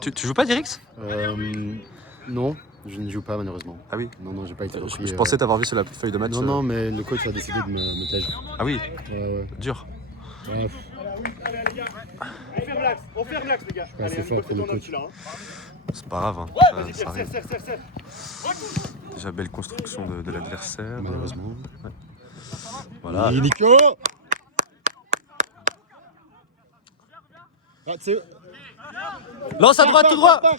Tu joues pas Dirix? Non, je ne joue pas malheureusement. Ah oui. Non, j'ai pas été repris. Je pensais t'avoir vu sur la feuille de match. Non, mais le coach a décidé de me tège. Ah oui, Ouais. dur. Ouais, On ferme l'axe, les gars. pas assez fort pour le coach. C'est pas grave. Hein. Vas-y, Ça arrive. serre. Déjà belle construction de l'adversaire. Malheureusement. Ouais. Voilà. Oui, Nico. Ah, tu sais. Lance à droite, tout droit. Fort.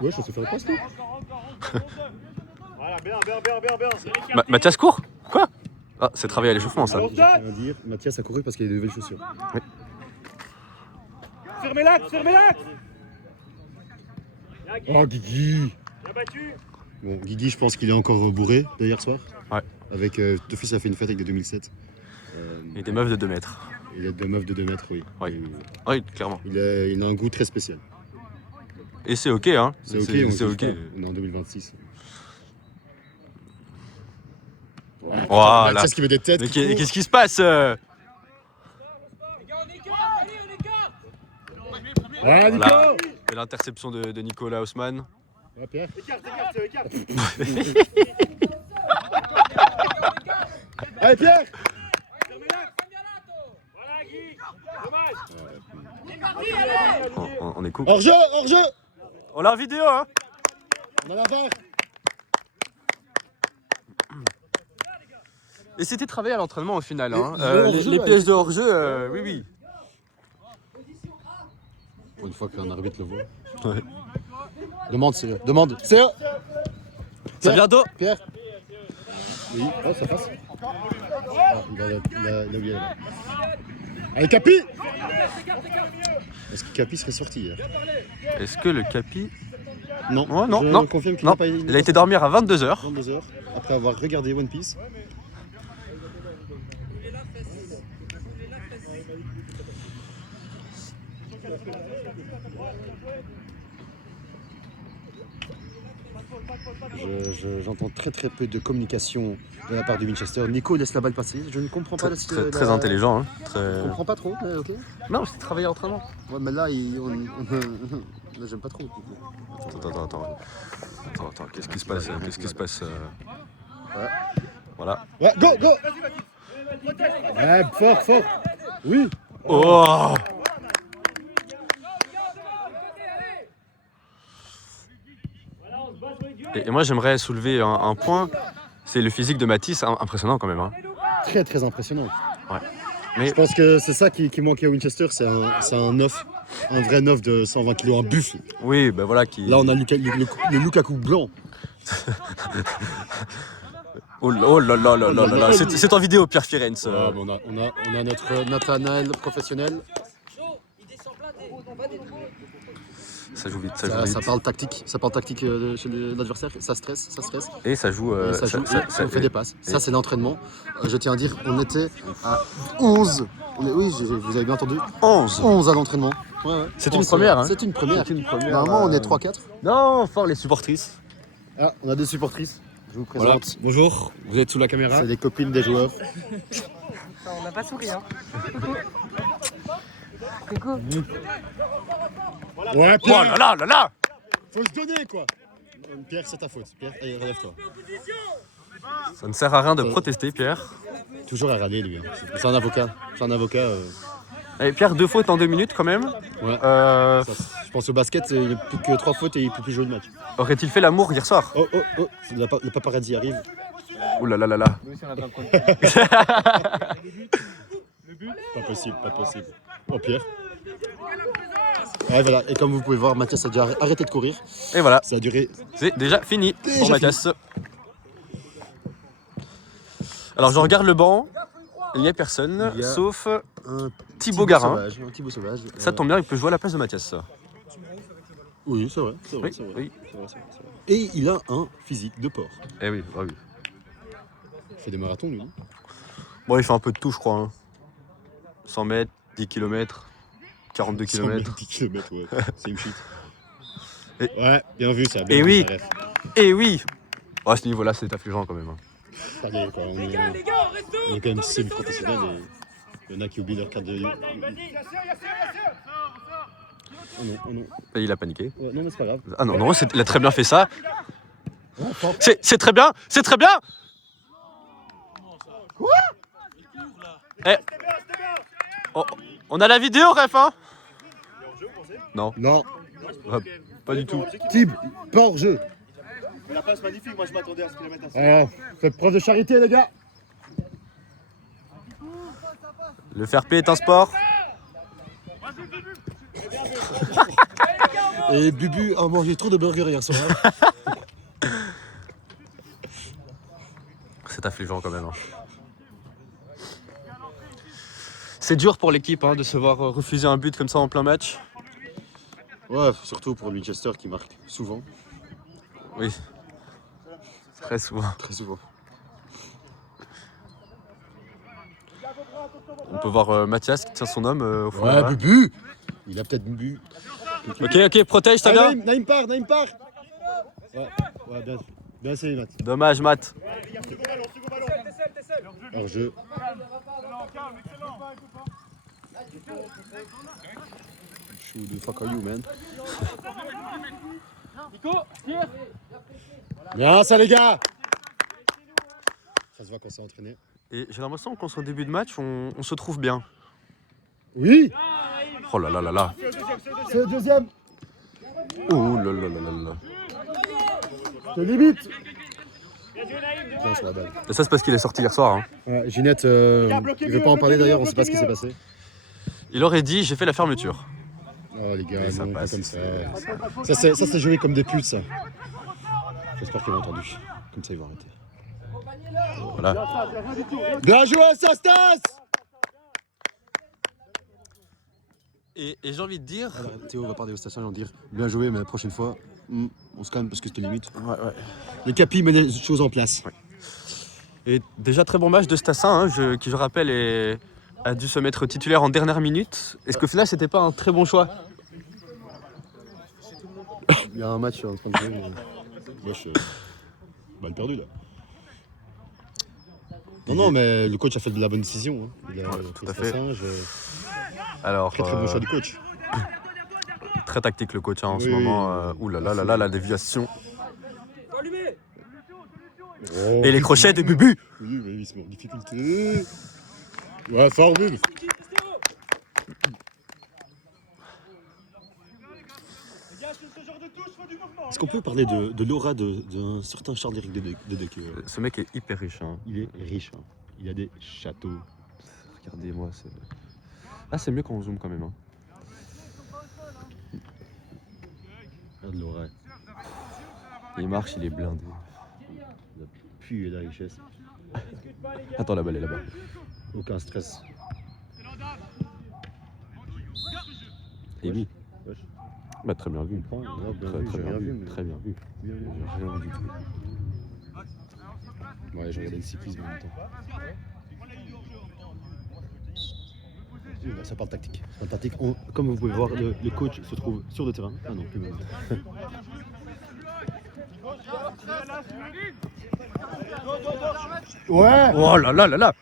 Wesh, on s'est fait la passe, nous. Voilà, bien. Mathias court? Quoi? Ah, c'est travailler à l'échauffement ça. J'ai rien à dire. Mathias a couru parce qu'il a des nouvelles chaussures. Oui. Fermez l'axe. Oh, Guigui. Bien battu. Bon, Guigui, je pense qu'il est encore bourré d'hier soir. Ouais. Avec Tofus a fait une fête avec des 2007. Et des meufs de 2 mètres. Il y a deux meufs de 2 mètres, oui. Oui. Oui, clairement. Il a un goût très spécial. Et c'est ok, hein. C'est ok, c'est ok. On est en 2026. Voilà. Mathias qui met des têtes. Mais qui court. qu'est-ce qui se passe Voilà, Nico. Voilà. Et l'interception de Nicolas Haussmann. Ah, Pierre. Écarte. Allez, Pierre. Fermez l'axe. Voilà, Guy. Dommage. On est cool. Hors-jeu. On l'a en vidéo, hein. On a la barre. Et c'était travaillé à l'entraînement au final. Hein. hors-jeu, Les ouais. pièges de hors-jeu, oui. Pour une fois qu'un arbitre le voit. Ouais. Demande, c'est Ça vient d'eau. Pierre. Oui, oh, ça passe. Ah, il a oublié là. Allez, Capi. Est-ce que Capi serait sorti hier? Est-ce que le Capi... Non. Oh, non, Je non. confirme qu'il Non, n'a pas il a été dormir à 22h. 22h, après avoir regardé One Piece. J'entends très peu de communication de la part de Winchester. Nico laisse la balle passer. Je ne comprends pas Très intelligent. Hein. Je comprends pas trop, mais ok. Non, c'est travailler à l'entraînement. Ouais, mais là, là, j'aime pas trop. Attends, qu'est-ce qui se passe? Ouais. Voilà. Ouais, go. Ouais, fort. Oui. Oh! Et moi j'aimerais soulever un point, c'est le physique de Matisse, impressionnant quand même. Hein. Très impressionnant. Ouais. Mais Je pense que c'est ça qui manquait à Winchester, c'est un œuf, un vrai œuf de 120 kg, un buffle. oui, ben voilà qui. Là, on a le Lukaku blanc. Oh là, c'est en vidéo, Pierre Firenze. Ah, bon, on a notre Nathanaël professionnel. Ça joue vite, Ça parle tactique, chez l'adversaire, ça stresse. Et ça joue. On fait des passes. Ça, c'est l'entraînement. Je tiens à dire, on était à 11. Oui, vous avez bien entendu. 11 à l'entraînement. Ouais. C'est une première. Hein. C'est une première. Normalement, on est 3-4. Non, fort les supportrices. Ah, on a des supportrices. Je vous présente. Voilà. Bonjour, vous êtes sous la caméra. C'est des copines des joueurs. On n'a pas souri, hein. Coucou. Ouais, Oh Pierre, là. faut se donner, quoi. Pierre, c'est ta faute. Pierre, allez, relève-toi. Ça ne sert à rien de protester, Pierre. Toujours à râler, lui. Hein. C'est un avocat. Allez, Pierre, 2 fautes en 2 minutes quand même. Ouais. Euh, Je pense au basket, il n'y a plus que 3 fautes et il ne peut plus jouer le match. Aurait-il fait l'amour hier soir? Oh, le paparazzi arrive. Ouh là. Pas possible. Oh, Pierre. Ouais, voilà. Et comme vous pouvez voir, Mathias a déjà arrêté de courir. Et voilà, Ça a duré. c'est déjà fini pour Mathias. Alors je regarde le banc, il n'y a personne, Il y a sauf Un Thibaut Garin. Un Thibaut sauvage. Ça tombe bien, il peut jouer à la place de Mathias. Oui, c'est vrai. Oui. Et il a un physique de porc. Eh oui. Il fait des marathons, lui. Bon, il fait un peu de tout, je crois. Hein. 100 mètres, 10 km. 42 km. 10 km, ouais. C'est une shit. Et- Ouais, bien vu ça. Bien Et vu, oui. ça ref. Et oui. Oh, à ce niveau-là, c'est affligeant quand même. Hein. Allez, quoi, on est quand même semi-professionnels et il y en a qui oublient leur carte de... Vas-y. Oh non, oh non. Et il a paniqué. Ouais, non, mais c'est pas grave. Ah non, non, il a très bien fait ça. Oh, fort. C'est très bien, c'est très bien. Quoi? Oh, on a la vidéo, ref, hein? Non, Non, pas du tout. Tib, pas hors jeu. Mais la passe magnifique, moi je m'attendais à ce qu'il la mette à 5. Alors, faites preuve de charité, les gars. Le fair play est un sport. Et Bubu a mangé trop de burgers hier soir. C'est affligeant quand même. Hein. C'est dur pour l'équipe hein, de se voir refuser un but comme ça en plein match. Ouais, surtout pour Winchester qui marque souvent, Oui, très souvent. très souvent. On peut voir Mathias qui tient son homme au fond. Ouais, là-bas. Bubu. Il a peut-être bu. Ok, protège, ça vient. Naïm part. Ouais, bien essayé, Matt. Dommage, Matt. Second ballon. Hors jeu. Who the fuck are you, man? Bien ça, les gars. Ça se voit qu'on s'est entraîné. Et j'ai l'impression qu'en ce début de match, on se trouve bien. Oui, Oh là là là là. c'est le deuxième. Oh là là là là là. Je te limite. Putain, sur la balle. Et ça, c'est parce qu'il est sorti hier soir. Hein. Ouais, Ginette, il veut pas en parler d'ailleurs, on sait pas ce qui s'est passé. Il aurait dit j'ai fait la fermeture. Oh les gars, Mais ça non, pas passe, comme ça. Ça c'est joué comme des putes, ça. J'espère qu'ils vont entendu. Comme ça, ils vont arrêter. Voilà. Bien joué, Sastas. Et j'ai envie de dire. Alors, Théo va parler au station et dire bien joué, mais la prochaine fois, on se calme parce que c'était limite. Ouais. Le Capi met les choses en place. Ouais. Et déjà très bon match de Stassin, hein, qui je rappelle a dû se mettre titulaire en dernière minute. Est-ce que là c'était pas un très bon choix? Il y a un match en train de jouer. Wesh, balle perdue là. Non, mais le coach a fait de la bonne décision. Hein. Il a tout à fait. Alors, Très bon choix du coach. très tactique le coach hein, en ce Oui. moment. Ouh là là là là, la déviation. Oh, Et les crochets de Bubu. Oui, mais il se met en difficulté. Ouais, fort, Bubu. Est-ce qu'on peut parler de l'aura d'un certain Charles-Éric Dedecker? Ce mec est hyper riche. Hein. Il est riche. Hein. Il a des châteaux. Regardez-moi. Ah, c'est mieux quand on zoome quand même. Hein. Regarde l'aura. Il marche, il est blindé. Il a pu et la richesse. Attends, la balle est là-bas. Aucun stress. Et oui. Wesh. Bah, très bien vu. Prends, bien Très, vu, très j'ai bien rien vu. vu, mais- Très bien vu. Bien vu. J'ai rien vu du tout. Ouais, je regardais le cyclisme en même temps. Oui, bah, ça parle tactique. Ça parle tactique. Comme vous pouvez voir, le coach se trouve sur le terrain. Ah non, plus maintenant. Ouais. Oh là là là là.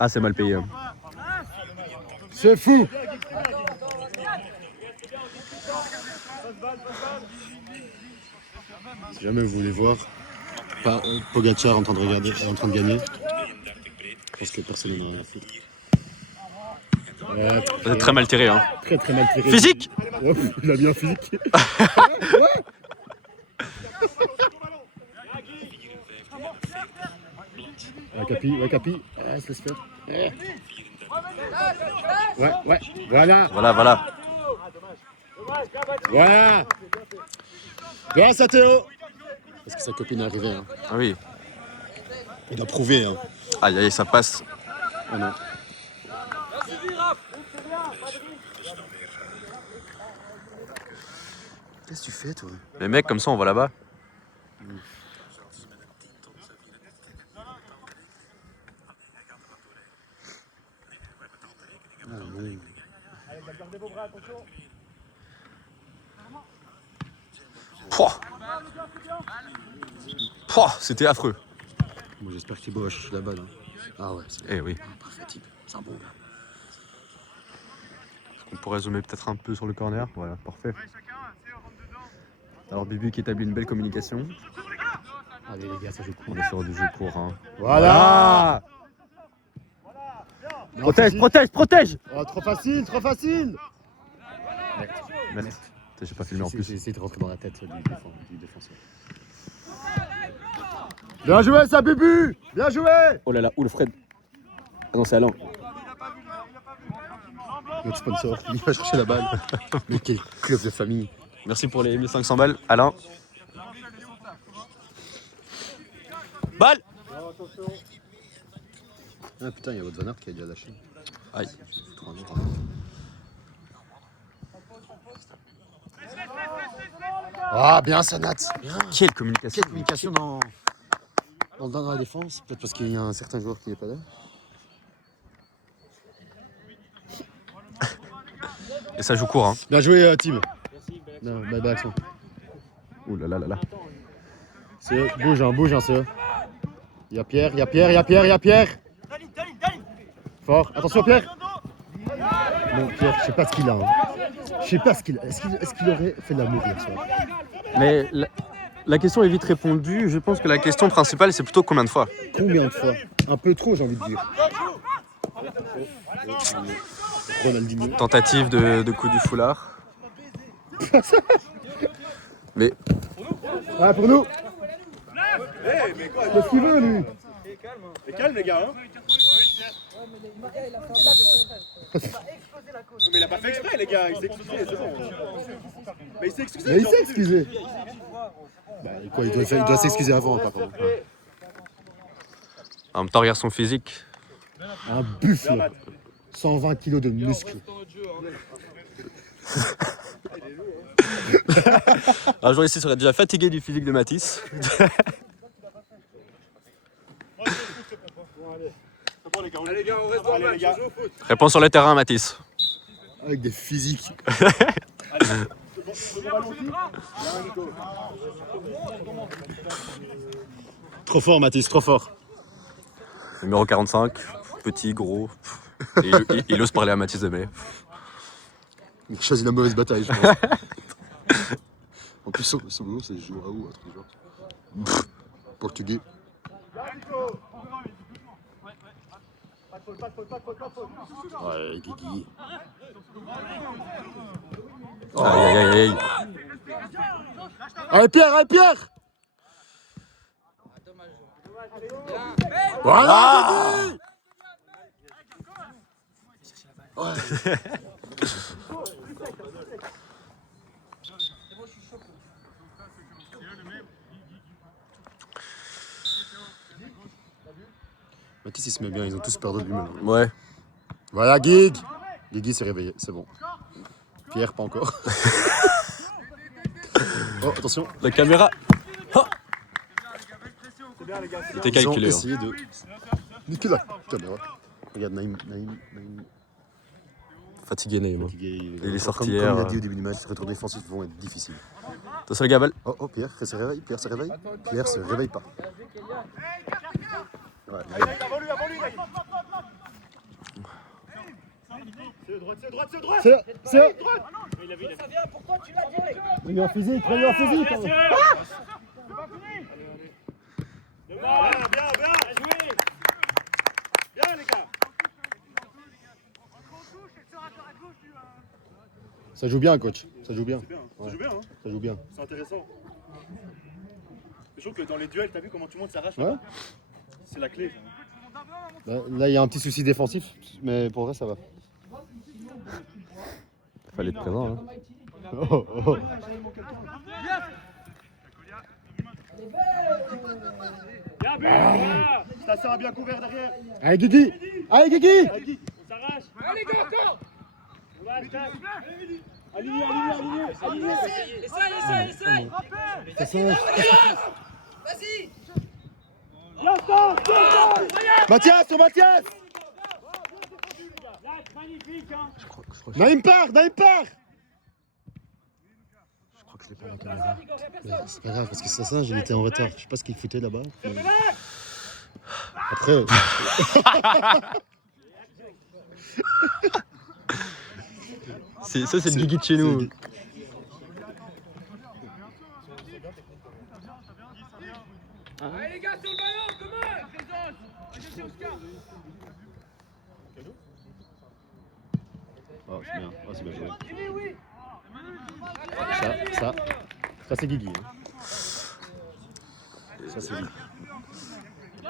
Ah, c'est mal payé. Hein. C'est fou. Si jamais vous voulez voir Pogacar en train de regarder, en train de gagner, je pense que personne n'en a rien à foutre. Ouais, Vous êtes très mal tiré. Hein. très mal tiré. Physique. Oh, il a bien physique. Ouais, Capi. Ah, se laisse faire. Ouais, voilà. Voilà. Voilà. Grâce à Théo. Parce que sa copine est arrivée. Hein. Ah oui. Il doit prouver. Hein. Aïe, ça passe. Ah non. Qu'est-ce que tu fais, toi? Les mecs, comme ça, on va là-bas. Pouah. Pouah, c'était affreux. Bon, j'espère que Thibaut va chercher la balle. Hein. Ah ouais, c'est Eh oui. parfait type. C'est un bon gars. On pourrait zoomer peut-être un peu sur le corner. Voilà, parfait. Alors Bibi qui établit une belle communication. Allez les gars, ça joue On cool. est sur du jeu court. Hein. Voilà. Non, Protège, vas-y. protège, protège. Oh, trop facile, trop facile. Merde. J'ai pas filmé en J'ai plus. essayé de rentrer dans la tête du défenseur. Bien joué, ça, Bubu. Bien joué. Oh là là, où le Fred? Ah non, c'est Alain. Notre sponsor, il va chercher la balle. Mais quel club de famille. Merci pour les 1500 balles, Alain. Balle. Ah putain, il y a votre Van Aert qui a déjà lâché. Aïe. Ah, bien ça, Nat. Bien. Quelle communication. Quelle communication dans la défense. Peut-être parce qu'il y a un certain joueur qui n'est pas là. Et ça joue court, hein. Bien joué, Tim. Non, bye bye, Axon. Ouh là là là là. C'est eux. Bouge, c'est eux. Il y a Pierre, il y a Pierre, il y a Pierre, il y a Pierre. Fort. Attention, Pierre. Bon, Pierre, je sais pas ce qu'il a. Hein. Je sais pas ce qu'il a. Est-ce qu'il aurait fait de l'amour hier soir? Mais la question est vite répondue. Je pense que la question principale, c'est plutôt combien de fois. Combien de fois? Un peu trop, j'ai envie de dire. Ronaldinho. Tentative de coup du foulard. Mais Ah, pour nous. Eh, mais quoi? Qu'est-ce qu'il veut, lui? Mais calme, les gars, hein. Mais il a pas fait exprès, les gars. Il s'est excusé, c'est bon. Mais il s'est excusé. Mais il s'est excusé. Bah, quoi, il doit s'excuser avant, par contre. en même temps, regarde son physique. Un buffle. 120 kilos de muscles. Un jour ici serait déjà fatigué du physique de Matisse. Allez, les gars, on reste dans le match. On joue au foot. Réponse sur le terrain, Matisse. Avec des physiques. Trop fort, Mathis, trop fort. Numéro 45, petit, gros. Et il ose parler à Mathis Dembélé. Il a choisi la mauvaise bataille, je pense. En plus, son nom, c'est Joao, un truc du genre. Portugais. Ouais, Guigui. Aïe aïe aïe aïe. Allez, Pierre, allez, Pierre. Voilà, Guigui. Ouais. Mathis, il se met bien, ils ont tous peur de lui maintenant. Ouais. Voilà, Guig. Guigui s'est réveillé, c'est bon. Pierre, pas encore. Oh, attention. La caméra. Oh. Bien, les gars. C'était Ils ont calculé. Hein. essayé de niquer la caméra. Regarde, Naïm. Fatigué Naïm. Hein. Il est sorti comme hier, il a dit au début du match, les retours défensifs vont être difficiles. Attention les gars, balle. Oh, Pierre se réveille, Pierre se réveille. Pierre se réveille pas. Ouais, Avant lui, Naïm. C'est droite. c'est il est en physique, il est en physique. Bien, les gars. Ça joue bien, coach. Ça joue bien. C'est bien, ça Ouais. joue bien, hein. Ça joue bien. C'est intéressant. Je trouve que dans les duels, t'as vu comment tout le monde s'arrache Ouais. là-bas. C'est la clé. Là, il y a un petit souci défensif, mais pour vrai, ça va. Fallait être présent. Hein. Oh. Stassin a bien couvert derrière. Allez, Guigui. Allez, Guigui. On s'arrache. Allez, go, go. Aligné. Essaye. Mathias, sur Mathias. Je crois que Naïm part, Naïm part. je crois que je l'ai pas à la caméra. Mais c'est pas grave, parce que ça, j'en étais en retard. Je sais pas ce qu'il foutait là-bas. Après. Ça, c'est le Guigui de chez nous. Allez les gars, sur le ballon, comment présence. Attention, Oscar. Oh, c'est bien. Oh, c'est bien joué. Ça c'est Guigui. Hein. Ça, c'est Guigui.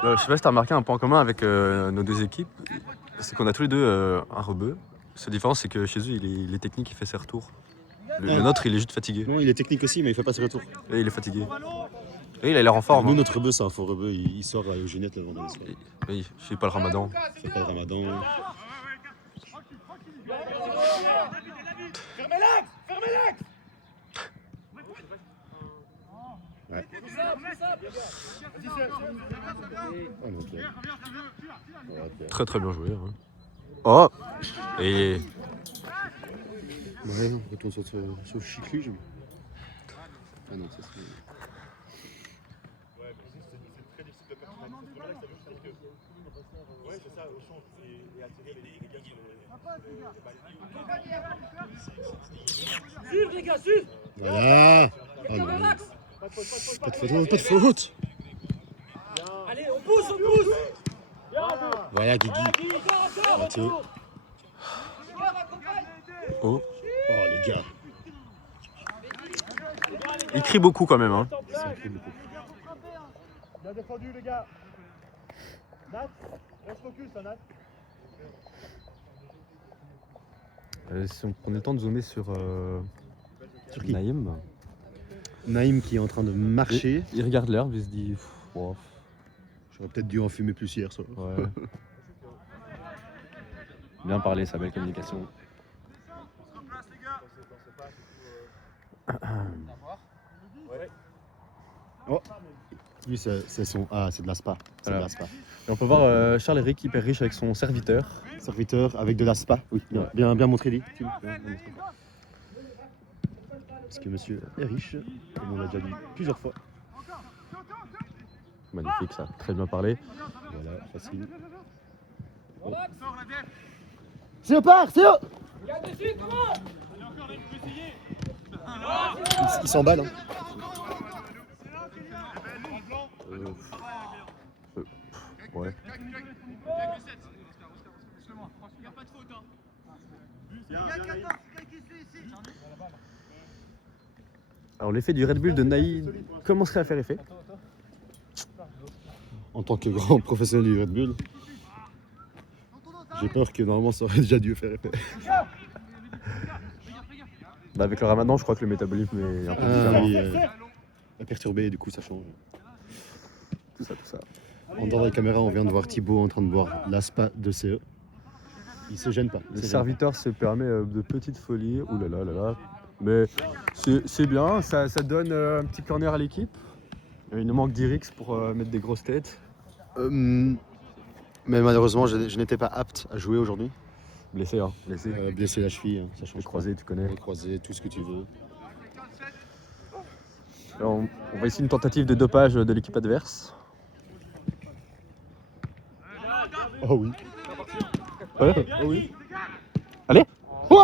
Je sais pas si t'as remarqué un point commun avec nos deux équipes, c'est qu'on a tous les deux un rebeu. La différence, c'est que chez eux, il est technique, il fait ses retours. Le nôtre, il est juste fatigué. Non, il est technique aussi, mais il fait pas ses retours. Et il est fatigué. Et il a l'air en forme. Nous, Hein. notre rebeu, c'est un faux rebeu. Il sort à Eugénette le vendredi soir. Oui, je sais pas le ramadan. C'est pas le ramadan. Fermez l'axe. Fermez l'axe. Ouais. Oh, non, Pierre. Ouais, Pierre. Très très bien joué. Hein. Oh et Ouais, on retourne sur le chicluge. Ah non, ça c'est. Ouais, mais c'est très difficile de performer. Fermez l'axe, ça veut dire que. Ouais, c'est ça, au centre. Et attirer les gars sur Suivre les gars, suivre. Voilà. Oh non. Pas de faute, pas de faute. Allez, on pousse, on pousse. Voilà, Guigui. Mathieu. oh, Oh, les gars. il crie beaucoup quand même. Hein. Ça crie beaucoup. Bien défendu, les gars. Nat, reste focus, hein, Nat. Si on prenait le temps de zoomer sur Sur qui? Naïm, Naïm qui est en train de marcher. il regarde l'herbe, il se dit pff, oh, J'aurais peut-être dû en fumer plus hier soir. ouais. Bien parlé, sa belle communication. Oh. Lui, c'est son. Ah, c'est de la spa. C'est Voilà. de la spa. Et on peut voir Charles-Éric hyper riche avec son serviteur. Serviteur avec de la spa. Oui, bien montré, dit. Parce que monsieur est riche, comme on l'a déjà dit plusieurs fois. Magnifique ça, très bien parlé. Voilà, facile. Oh. C'est au part, c'est au. Regarde dessus, comment. Il s'emballe. Hein. Ouais. Alors l'effet du Red Bull de Naïm commencerait à faire effet. En tant que grand professionnel du Red Bull, j'ai peur que normalement ça aurait déjà dû faire effet. Bah avec le ramadan, je crois que le métabolisme est un peu différent. Oui, perturbé et du coup ça change. Tout ça. En dehors de la caméra, on vient de voir Thibaut en train de boire la spa de CE. Il se gêne pas. Le serviteur se permet de petites folies. Ouh là là. Mais c'est bien, ça donne un petit corner à l'équipe. Il nous manque d'Irix pour mettre des grosses têtes. Mais malheureusement, je n'étais pas apte à jouer aujourd'hui. Blessé, hein. Blessé. Blessé la cheville, hein, ça change. Les croisés, tu connais. Les croisés, tout ce que tu veux. Alors, on va essayer une tentative de dopage de l'équipe adverse. Oh oui. Ouais, oh oui. Allez. Ouais.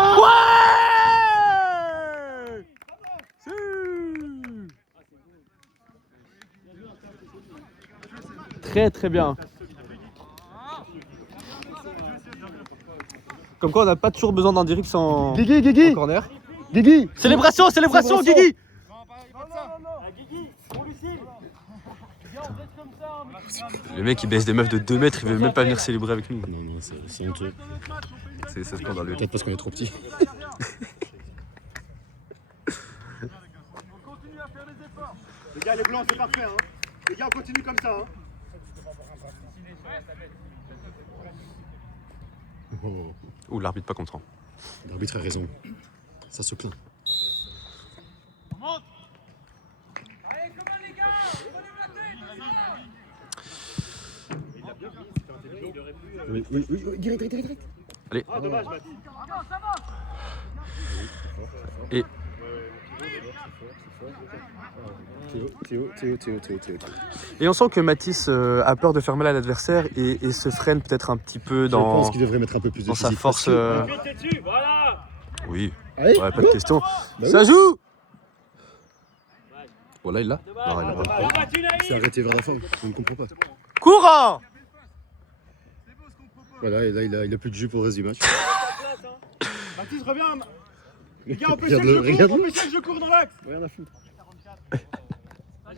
Très très bien. Comme quoi on n'a pas toujours besoin d'un direct en Guigui, corner. Guigui. Célébration, Guigui. Le mec il baisse des meufs de 2 mètres, il veut même pas venir célébrer avec nous. Non, c'est honteux. C'est scandaleux. Peut-être parce qu'on est trop petit. Les gars, les blancs, c'est parfait. Hein. Les gars, on continue comme ça. Hein. Oh, Ouh, l'arbitre pas content. l'arbitre a raison. Ça se plaint. Allez, comment les gars. Oui, direct. Allez. Ah, dommage, Mathis. Et Théo. Et on sent que Mathis a peur de faire mal à l'adversaire et se freine peut-être un petit peu Je dans, pense qu'il devrait mettre un peu plus de dans sa physique. force. Vite, t'es dessus, voilà. Oui, Allez, ouais, pas de question. Bah Ça joue. Voilà, il l'a. Non, il l'a pas. Bien battu, Naïm. c'est arrêté vers la fin, je ne comprends pas. Courant. Voilà, et là, il a plus de jus pour le reste du match. Mathis, reviens. Les gars, Regarde-le, regarde-le. empêchez que je cours dans l'axe. Rien à foutre. Ça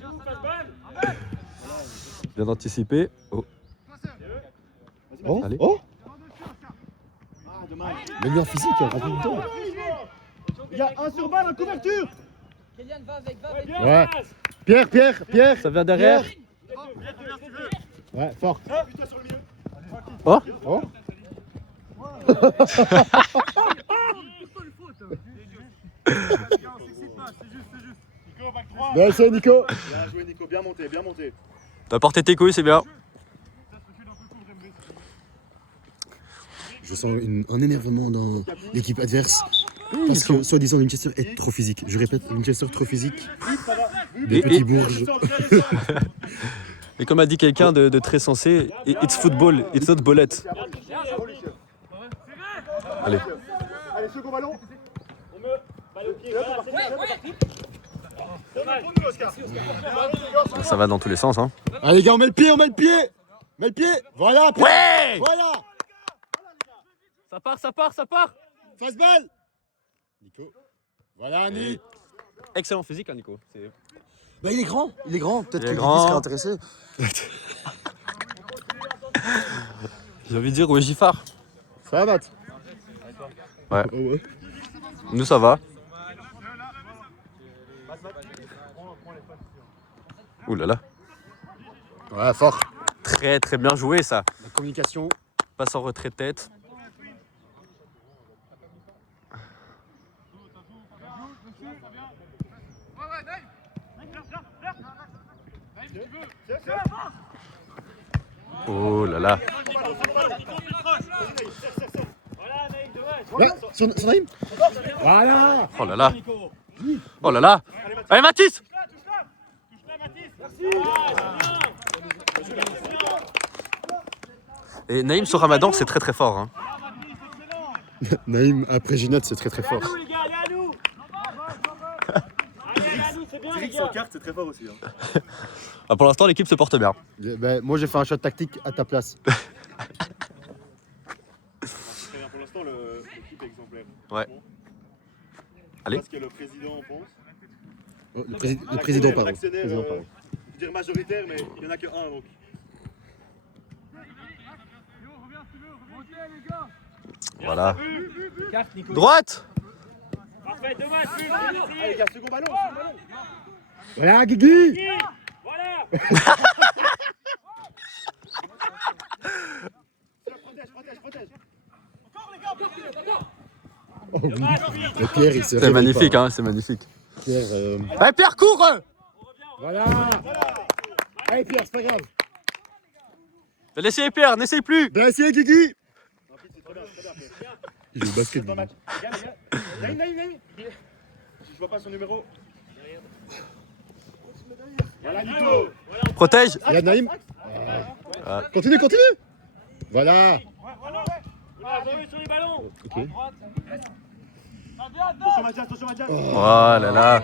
joue, passe balle. Bien anticipé. Oh. Oh, Allez. oh, Ah, dommage. mais lui en physique, il a rempli le temps. Il y a un sur balle en couverture. Kylian, va avec, va avec. Ouais. Pierre. Ça vient derrière. Ouais, fort. Putain, sur le milieu. Oh. Oh. Nico, back 3. Bien essayé, Nico. Bien joué, Nico. Bien monté, bien monté. T'as porté tes couilles, c'est bien. Je sens un énervement dans l'équipe adverse. Parce que, soi-disant, Winchester est trop physique. Je répète, Winchester trop physique. Des petits bourges. Et comme a dit quelqu'un de très sensé, it's football, it's not bullet. Allez. Allez, second ballon. On me. Balle au pied. Ça va dans tous les sens, hein. Allez, les gars, on met le pied. Mets le pied. Voilà, Pierre. Ouais. Voilà. Ça part. Face balle. Nico. Voilà, Nick. Excellent physique, hein, Nico. C'est- Bah, il est grand. Peut-être Il est que grand. Guigui serait intéressé. J'ai envie de dire, ouais, Giffard. Ça va, Matt? Ouais. Oh, ouais. Nous, ça va. Ouh là là. Ouais, fort. Très très bien joué, ça. La communication. Passe en retrait de tête. Oh là là. Là, sur Naïm. Voilà. Oh là là. Oh là là. Allez, Mathis. Et Naïm sur Ramadan, c'est très très fort, hein. Naïm après Ginette, c'est très fort. Les gars, allez à nous. Allez à nous, c'est bien, les gars. Carte, c'est très fort aussi. Hein. Ah, pour l'instant, l'équipe se porte bien. Ben, moi, j'ai fait un shot tactique à ta place. Très bien, pour l'instant, l'équipe est exemplaire. Ouais. Bon. Allez. Parce que le président pense. Oh, le président, pardon. L'actionnaire, Président, pardon. je veux dire majoritaire, mais il n'y en a que un donc. Voilà. Droite. Parfait, dommage, allez, les gars, second ballon, second ballon. Voilà, Guigui. Voilà. Protège. Oh, oui. Mais Pierre, il se C'est réveille magnifique, pas. hein, c'est magnifique. Pierre, Allez, Pierre, cours. voilà. Allez, Pierre, c'est pas grave. Laissez Pierre, n'essaye plus. Bien essayé, Guigui. Il joue au basket, Bon Guigui. match. Les gars. Naïm. Je vois pas son numéro. Voilà, Nico. Protège. Regarde, Naïm. Ah. Continue. Voilà. Ah, sur les ballons. Ok. Attention, Mathias. Oh là là.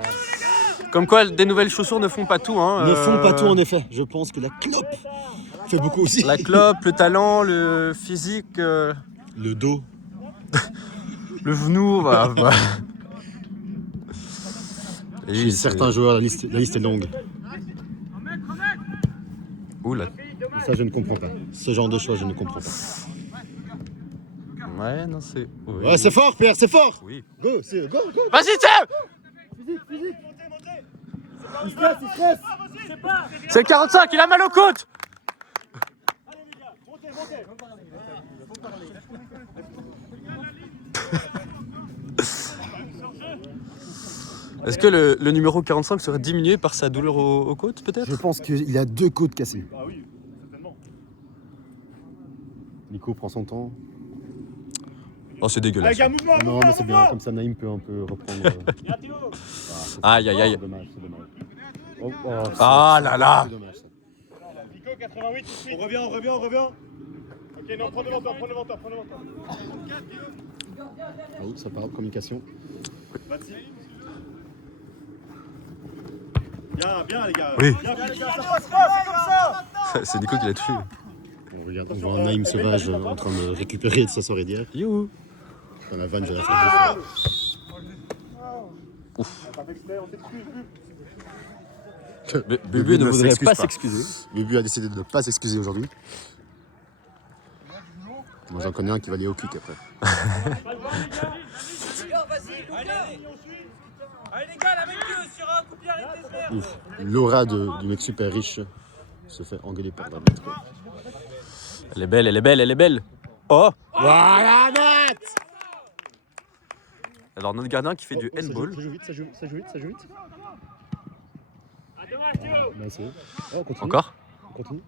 Comme quoi, des nouvelles chaussures ne font pas tout, hein. Ne font pas tout, en effet. Je pense que la clope fait beaucoup aussi. La clope, le talent, le physique, Le dos. le genou, bah. Et Chez oui, certains joueurs, la liste est longue. Ouh là. Ça, je ne comprends pas. Ce genre de choix, je ne comprends pas. Ouais, non, c'est. Oui. Ouais, c'est fort, Pierre, c'est fort. Oui. Go. Vas-y, tiens. Il stresse. C'est le 45, il a mal aux côtes. Est-ce que le numéro 45 serait diminué par sa douleur aux côtes, peut-être? Je pense qu'il a 2 côtes cassées. Ah oui, certainement. Nico prend son temps. Oh, c'est dégueulasse. Avec un mouvement, Non, mais c'est bien, comme ça Naïm peut un peu reprendre. Aïe, aïe, aïe. C'est dommage, c'est dommage. Oh, Ah là là. c'est dommage, ça. Nico, 88, tout de suite. On revient. Ok, non, prends le venteur. Oh, ça part, communication. 26. Bien, les gars. Oui. Bien, les gars, ça passe pas, c'est comme ça. C'est Nico qui l'a touché. On regarde, on voit un Naïm sauvage en train de récupérer de sa soirée d'hier. Youhou. Dans la vanne, j'ai la faire. Pas fait exprès, on s'excuse. Bubu ne voudrait s'excuse pas s'excuser. Bubu a décidé de ne pas s'excuser aujourd'hui. Moi j'en connais un qui va aller au kick après. Allez les gars, la même queue sur un coup de pied, arrêtez de faire. Ouf, l'aura du mec super riche se fait engueuler par l'arbitre. Elle est belle. Oh. Voilà, net. Alors notre gardien qui fait du handball. Ça joue vite. Dommage Théo. On a essayé. Oh, on continue. Encore. On continue.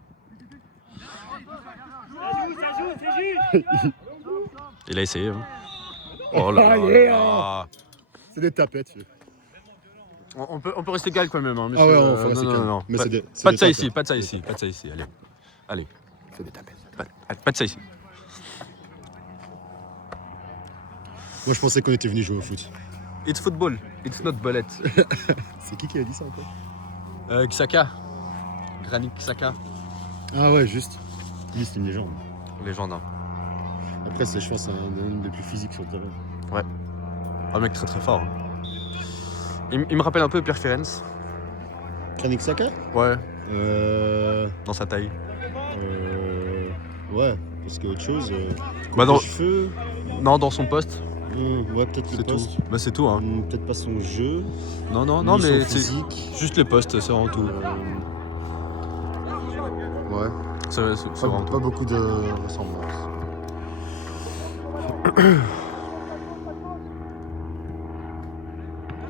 Ça joue, c'est juste. Il a essayé. Hein. Oh là là. C'est des tapettes. Vieux. On peut rester calme quand même. Hein, Ah ouais, monsieur. on faut rester calme. Non. Mais Pas, c'est des pas de ça tapettes. ici, pas de ça ici. Allez. C'est des tapettes. Pas de ça ici. Moi je pensais qu'on était venu jouer au foot. It's football, it's not bullet. C'est qui a dit ça encore? Xhaka. Granit Xhaka. Ah ouais, juste. Lui c'est une légende. Légende. Hein. Après c'est je pense un des plus physiques sur le terrain. Un mec très fort. Hein. Il me rappelle un peu Pierre Ferenc. Kranik Saka? Ouais, Euh... dans sa taille. Ouais, parce que autre chose. Bah non. Les cheveux. Non, dans son poste, Ouais, peut-être le c'est tout. poste. Bah c'est tout. Hein. Peut-être pas son jeu. Non, ni mais son c'est physique. juste les postes, c'est vraiment tout. Ouais. C'est vraiment Pas tout. beaucoup de ressemblances.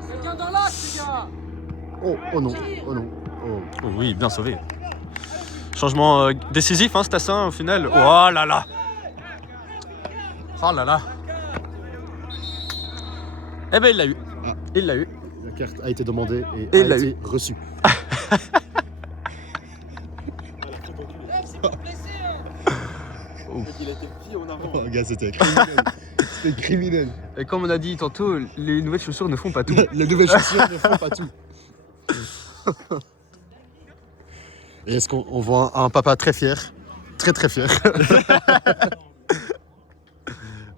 Quelqu'un dans l'axe, les gars. Oh non. Oh. Oh oui, bien sauvé. Changement décisif, hein, Stassin, au final. Oh là là. Oh là là. Eh ben il l'a eu. Ah. Il l'a eu. La carte a été demandée et Et il a l'a été reçue. C'est pour blesser, hein. Oh, gars, c'était criminel. C'était criminel. Et comme on a dit tantôt, les nouvelles chaussures ne font pas tout. Les nouvelles chaussures ne font pas tout. Et est-ce qu'on voit un papa très fier? Très fier.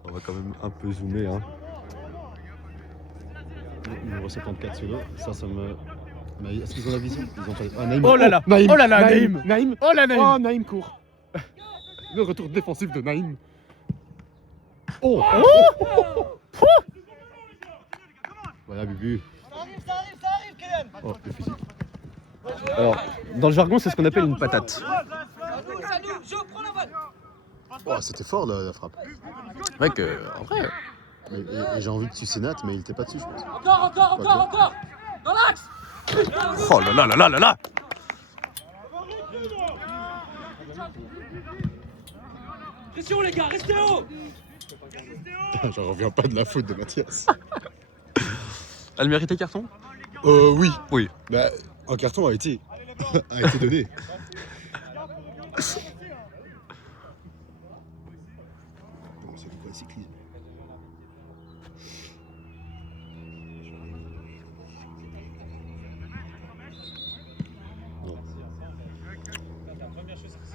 On va quand même un peu zoomer. Hein. Numéro 74 solo. Ça me... Mais est-ce qu'ils ont la vision? Ils ont pas... Ah, Naïm. Oh là là. Naïm. Oh là là, Naïm. Naïm. Oh là Naïm. Oh, Naïm court. Le retour défensif de Naïm. Oh. Voilà, Bubu. Ça arrive, Kylian. Oh, le physique. Alors, dans le jargon, c'est ce qu'on appelle une patate. Ça nous, Jo, prends la balle. Oh, c'était fort la frappe. Mec, en vrai. Et j'ai envie de sucer Nat, mais il était pas dessus, je pense. Encore. Dans l'axe. Oh là là là là là là. Pression, les gars, restez haut. J'en reviens pas de la faute de Mathias. Elle méritait carton? Oui. Oui. Bah, un carton a été donné. Bon, c'est quoi le cyclisme?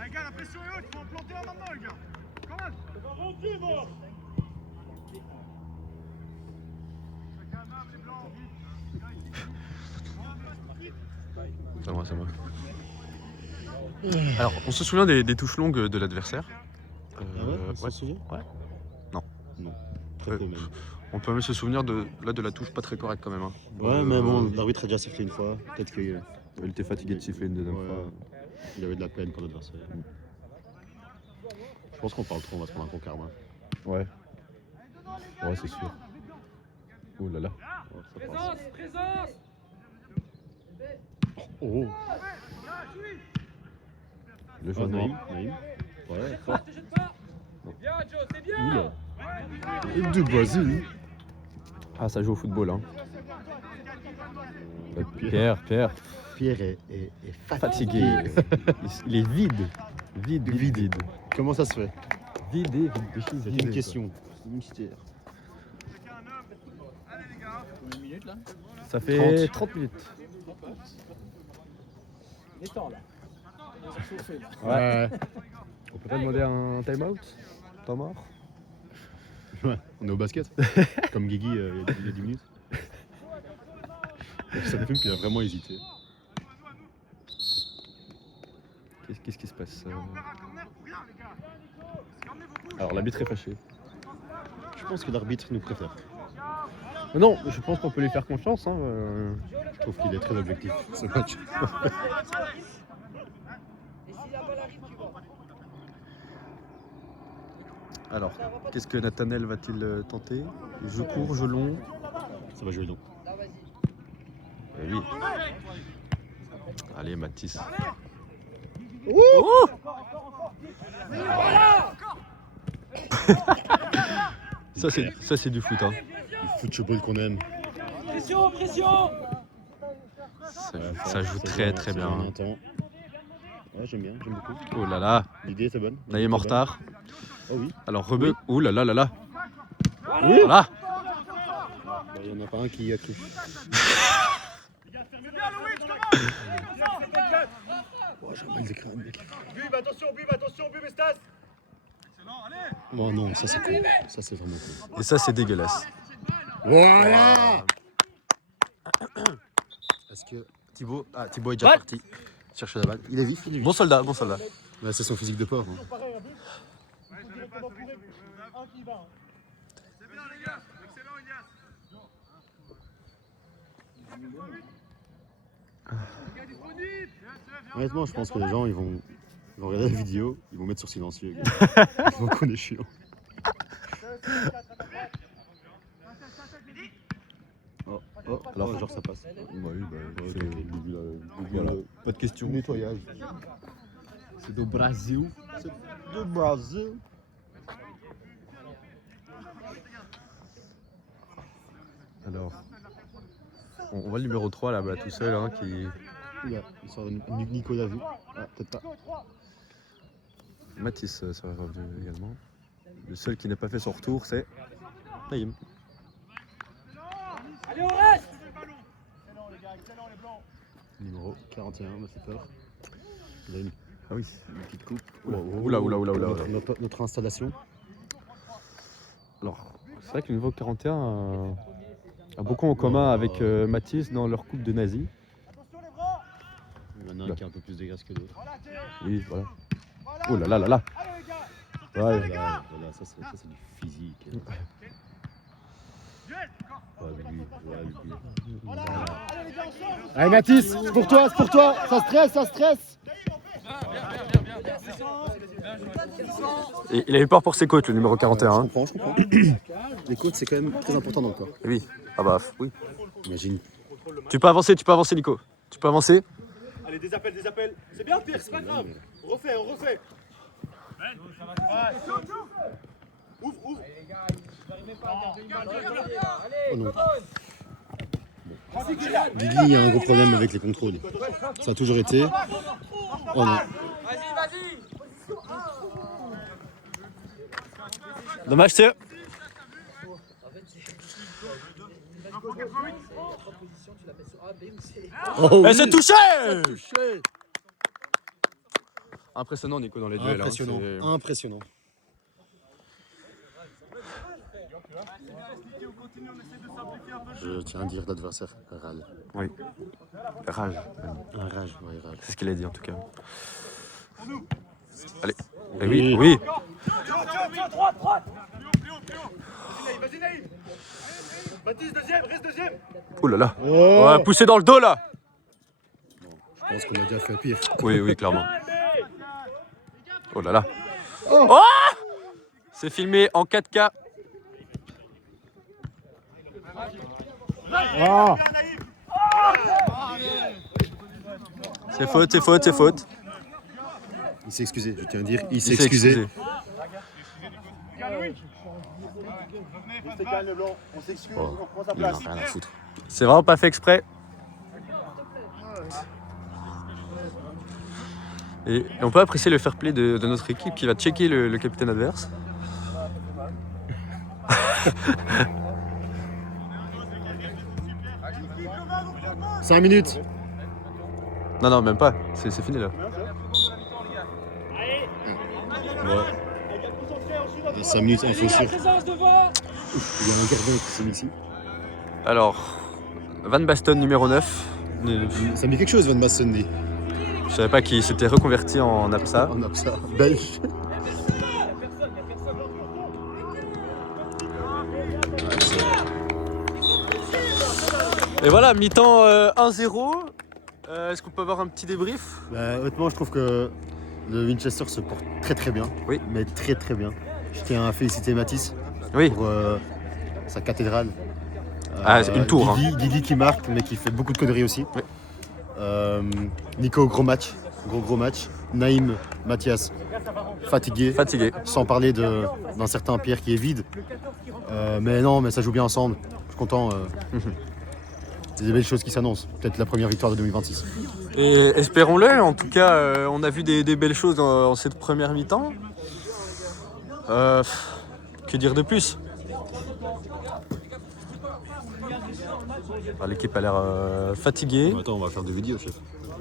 Les gars, la pression est haute, faut en planter un maintenant, les gars. Comment? C'est moi. Alors, on se souvient des touches longues de l'adversaire. Ah ouais, on s'en souvient? Ouais. Non. Très peu même. On peut même se souvenir de la touche pas très correcte quand même. Hein. Ouais, mais bon, l'arbitre a déjà sifflé une fois. Peut-être qu'il Il était fatigué de siffler une deuxième fois. il avait de la peine pour l'adversaire. Je pense qu'on parle trop, on va se prendre un concard. Ouais. Ouais, c'est sûr. Oh là là. Présence. Oh, Le oh joueur noir. Naïm. Ouais, fort. Te jette pas. Bien, Jo, c'est bien. Oula. Du Brésil. Ah, ça joue au football, hein. Pierre. Pierre est Fatigué. Il est vide. Vide. Comment ça se fait? Vide. C'est une question. C'est un mystère. Ça fait 30 minutes. Les temps là. Ils ont chauffé là. Ouais. On peut pas demander un time-out? Temps mort? Ouais, on est au basket. Comme Guigui il y a 10 minutes. Ça me fume qu'il a vraiment hésité. Qu'est-ce qui se passe? Alors l'arbitre est fâché. Je pense que l'arbitre nous préfère. Non, je pense qu'on peut lui faire confiance. Hein. Je trouve qu'il est très objectif ce match. Et si la balle arrive, tu vois. Alors, qu'est-ce que Nathanaël va-t-il tenter? Je cours, je long. Ça va jouer long. Là, vas-y. Eh oui. Allez, Mathis. Ça c'est du foot. Hein. Le football qu'on aime. Pression. Ça joue très c'est bien. un temps. Ouais, j'aime beaucoup. Oh là là, L'idée était bonne. Naïm en retard. Oh oui. Alors Rebeu. Oh là là. Voilà. Il n'y en a pas un qui a tout. Oh, j'ai mal des crânes, mec. Bub, attention, Bub et Stas. Oh non, ça c'est cool. Ça c'est vraiment cool. Et ça c'est dégueulasse. Voilà. Est-ce que Thibaut est déjà parti. chercher la balle? Il est vif, il est vif. Bon soldat. Ouais, c'est son physique de porc. Hein. Honnêtement, je pense que les gens ils vont regarder la vidéo, ils vont mettre sur silencieux. Gars. Ils vont qu'on est chiant. Alors, genre ça passe. Oui, Voilà. pas de question. Nettoyage. C'est au Brésil. De Brésil. Alors, on voit le numéro 3 là-bas tout seul hein, qui. Oula, il sort de Nicolas vu. Ah, peut-être pas. Mathis ça va revenir également. Le seul qui n'a pas fait son retour, c'est Naïm. Allez, on reste. Numéro 41, m'a fait peur. Il a une Ah oui. petite coupe. Oula. Notre installation. Alors, c'est vrai que le niveau 41 a beaucoup en commun avec Mathis dans leur coupe de nazi. Il y en a un qui a un peu plus de grâce que d'autres. Oui, voilà. Oh là. Ouais. Voilà, ça c'est du physique. Allez Mathis, c'est pour toi, ça stresse. Et il a eu peur pour ses côtes, le numéro 41. Je Hein. comprends. Les côtes c'est quand même très important dans le corps. Oui. Ah bah oui. Imagine. Tu peux avancer Nico. Tu peux avancer. Allez, des appels. C'est bien, Pierre, c'est pas grave. On refait. Ouvre. Oh non. Guigui a un gros problème avec les contrôles. Ça a toujours été. Oh non. Vas-y. Dommage, c'est. Oh, Elle s'est touchée. Impressionnant Nico dans les duels. impressionnant. Hein, Impressionnant. Je tiens à dire l'adversaire râle. oui. Rage. Un rage, ouais, râle. C'est ce qu'il a dit en tout cas. Allez. Eh oui. Tiens, droite. Vas-y, Naïm. Baptiste, reste deuxième. Oh là là. Oh, Ouais, poussé dans le dos là. je pense qu'on a déjà fait pire. Oui, clairement. Oh là là. Oh c'est filmé en 4K. Ah, C'est faute. il s'est excusé, je tiens à dire, il s'est Il s'est excusé. excusé. Restez calme, les blancs. On s'excuse, Oh, on reprend sa il en a place. rien à foutre. C'est vraiment pas fait exprès. Et on peut apprécier le fair play de notre équipe qui va checker le capitaine adverse. 5 minutes. Non, non, même pas. C'est fini là. Ouais. 5 minutes, info sûr. Présence devant. Il y a un gardien qui s'est mis ici. Alors, Van Basten numéro 9. Ça me dit quelque chose, Van Basten dit. Je savais pas qu'il s'était reconverti en APSA. On a ça. Belge. Et voilà, mi-temps 1-0. Est-ce qu'on peut avoir un petit débrief? Bah, honnêtement, je trouve que le Winchester se porte très très bien. Oui. Mais très très bien. Je tiens à féliciter Mathis Oui. pour sa cathédrale. Ah, c'est une tour, Guigui qui marque, mais qui fait beaucoup de conneries aussi. Oui. Nico, gros match. Gros match. Naïm, Mathias, fatigué. Fatigué. Sans parler d'un certain Pierre qui est vide. Mais non, mais ça joue bien ensemble. Je suis content. C'est des belles choses qui s'annoncent. Peut-être la première victoire de 2026. Et espérons-le. En tout cas, on a vu des belles choses dans cette première mi-temps. Que dire de plus? L'équipe a l'air fatiguée. Attends, on va faire des vidéos, chef.